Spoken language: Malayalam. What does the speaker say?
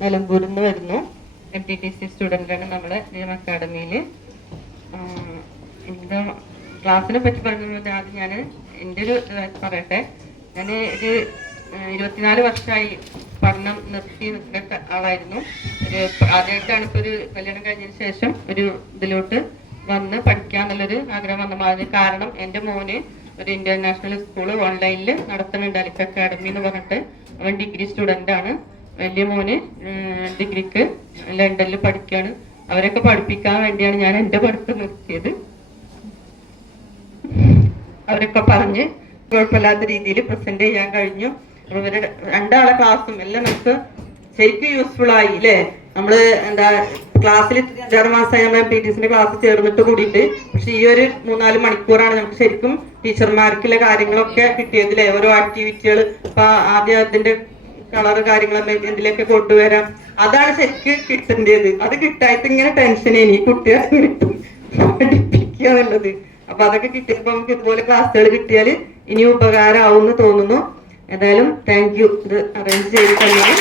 നിലമ്പൂരിൽ നിന്ന് വരുന്നു. MTTC സ്റ്റുഡൻ്റാണ് നമ്മുടെ DRM അക്കാഡമിയിൽ. എന്താ ക്ലാസ്സിനെ പറ്റി പറയുന്നത്, ആദ്യം ഞാൻ എൻ്റെ ഒരു പറയട്ടെ. ഞാൻ ഒരു 24 വർഷമായി പഠനം നിർത്തി നിൽക്കുന്ന ആളായിരുന്നു. ആദ്യമായിട്ടാണ് ഇപ്പോൾ ഒരു കല്യാണം കഴിഞ്ഞതിന് ശേഷം ഒരു ഇതിലോട്ട് വന്ന് പഠിക്കാന്നുള്ളൊരു ആഗ്രഹം വന്ന കാരണം എൻ്റെ മോന് ഒരു ഇന്റർനാഷണൽ സ്കൂൾ ഓൺലൈനിൽ നടത്തുന്നുണ്ട്, അലിഫ് അക്കാഡമി എന്ന് പറഞ്ഞിട്ട്. അവൻ ഡിഗ്രി സ്റ്റുഡൻ്റ് ആണ്. വലിയ മോന് ഡിഗ്രിക്ക് ലണ്ടനിൽ പഠിക്കുകയാണ്. അവരൊക്കെ പഠിപ്പിക്കാൻ വേണ്ടിയാണ് ഞാൻ എൻ്റെ പഠിത്തം നിർത്തിയത്. അവരൊക്കെ പറഞ്ഞ് കുഴപ്പമില്ലാത്ത രീതിയിൽ പ്രസന്റ് ചെയ്യാൻ കഴിഞ്ഞു. ഇവരുടെ രണ്ടാളെ ക്ലാസ്സും എല്ലാം നമുക്ക് ശരിക്കും യൂസ്ഫുൾ ആയി അല്ലേ. നമ്മള് എന്താ ക്ലാസ്സിൽ 5-6 മാസമായി നമ്മൾ MTTCന്റെ ക്ലാസ് ചേർന്നിട്ട് കൂടിയിട്ട്. പക്ഷെ ഈ ഒരു 3-4 മണിക്കൂറാണ് നമുക്ക് ശരിക്കും ടീച്ചർമാർക്കുള്ള കാര്യങ്ങളൊക്കെ കിട്ടിയത് അല്ലേ. ഓരോ ആക്ടിവിറ്റികൾ ഇപ്പൊ ആദ്യം അതിന്റെ കളർ കാര്യങ്ങളൊക്കെ എന്തിലൊക്കെ കൊണ്ടുവരാം, അതാണ് ശരിക്കും കിട്ടേണ്ടത്. അത് കിട്ടായിട്ട് ഇങ്ങനെ ടെൻഷൻ ഇനി കുട്ടികളെ പഠിപ്പിക്കുക എന്നുള്ളത്. അപ്പൊ അതൊക്കെ കിട്ടിയപ്പോ നമുക്ക് ഇതുപോലെ ക്ലാസ്സുകൾ കിട്ടിയാൽ ഇനി ഉപകാരമാവും എന്ന് തോന്നുന്നു. ഏതായാലും താങ്ക് യു ഇത് അറേഞ്ച് ചെയ്ത് തന്നത്.